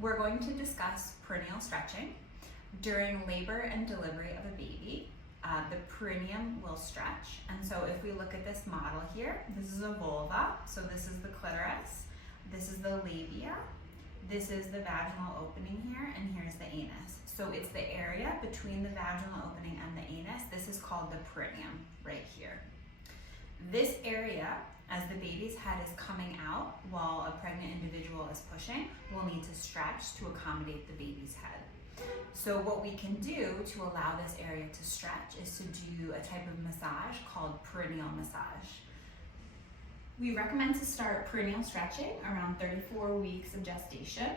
We're going to discuss perineal stretching. During labor and delivery of a baby, the perineum will stretch. And so if we look at this model here, this is a vulva, so this is the clitoris, this is the labia, this is the vaginal opening here, and here's the anus. So it's the area between the vaginal opening and the anus. This is called the perineum right here. This area, as the baby's head is coming out while a pregnant individual is pushing, will need to stretch to accommodate the baby's head. So what we can do to allow this area to stretch is to do a type of massage called perineal massage. We recommend to start perineal stretching around 34 weeks of gestation.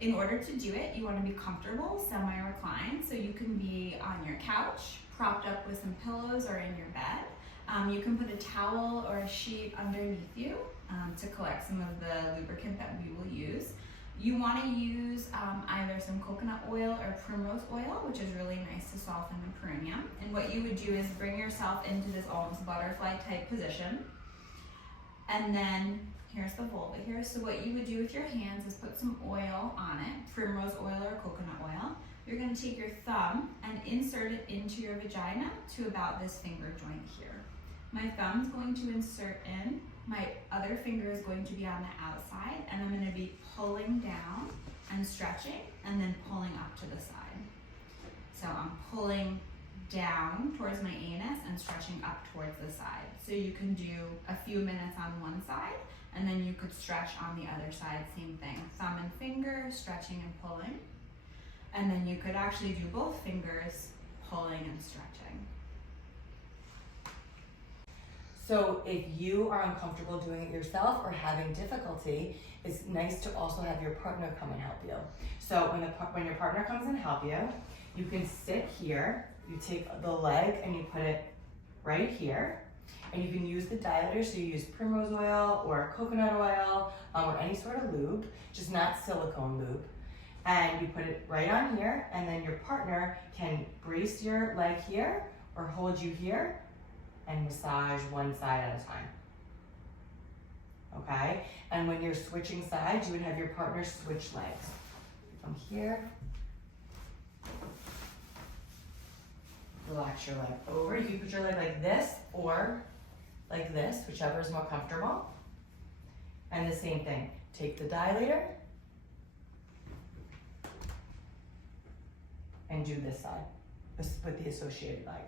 In order to do it, you want to be comfortable, semi-reclined, so you can be on your couch, propped up with some pillows, or in your bed. You can put a towel or a sheet underneath you to collect some of the lubricant that we will use. You want to use either some coconut oil or primrose oil, which is really nice to soften the perineum. And what you would do is bring yourself into this almost butterfly type position. And then here's the vulva here. So what you would do with your hands is put some oil on it, primrose oil or coconut oil. You're going to take your thumb and insert it into your vagina to about this finger joint here. My thumb's going to insert in, my other finger is going to be on the outside, and I'm going to be pulling down and stretching and then pulling up to the side. So I'm pulling down towards my anus and stretching up towards the side. So you can do a few minutes on one side, and then you could stretch on the other side, same thing. Thumb and finger, stretching and pulling. And then you could actually do both fingers, pulling and stretching. So if you are uncomfortable doing it yourself or having difficulty, it's nice to also have your partner come and help you. So when your partner comes and help you, you can sit here, you take the leg and you put it right here, and you can use the dilator, so you use primrose oil or coconut oil or any sort of lube, just not silicone lube. And you put it right on here, and then your partner can brace your leg here or hold you here and massage one side at a time. Okay? And when you're switching sides, you would have your partner switch legs. From here, relax your leg over. You can put your leg like this or like this, whichever is more comfortable. And the same thing, take the dilator and do this side with the associated leg.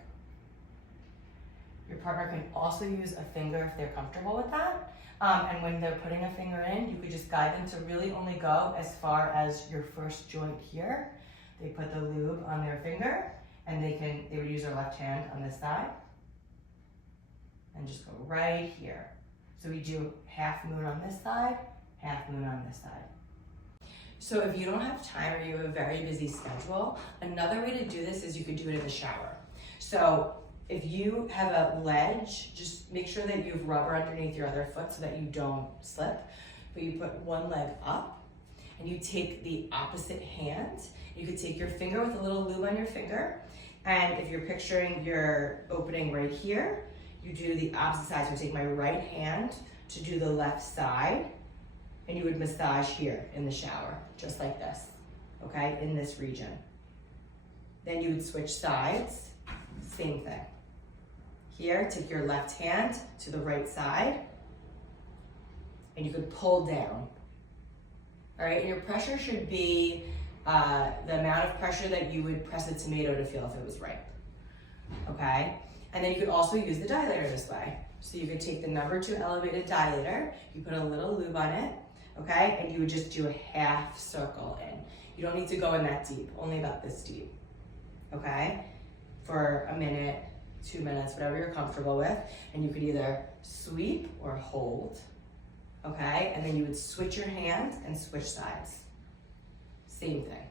Your partner can also use a finger if they're comfortable with that. And when they're putting a finger in, you could just guide them to really only go as far as your first joint here. They put the lube on their finger, and they would use their left hand on this side and just go right here. So we do half moon on this side, half moon on this side. So if you don't have time or you have a very busy schedule, another way to do this is you could do it in the shower. So if you have a ledge, just make sure that you have rubber underneath your other foot so that you don't slip. But you put one leg up and you take the opposite hand. You could take your finger with a little lube on your finger. And if you're picturing your opening right here, you do the opposite side. So I take my right hand to do the left side, and you would massage here in the shower, just like this, okay, in this region. Then you would switch sides, same thing. Here, take your left hand to the right side, and you could pull down. All right, and your pressure should be the amount of pressure that you would press a tomato to feel if it was ripe, okay? And then you could also use the dilator this way. So you could take the number 2 elevated dilator, you put a little lube on it, okay? And you would just do a half circle in. You don't need to go in that deep, only about this deep, okay? For a minute, 2 minutes, whatever you're comfortable with. And you could either sweep or hold, okay? And then you would switch your hands and switch sides. Same thing.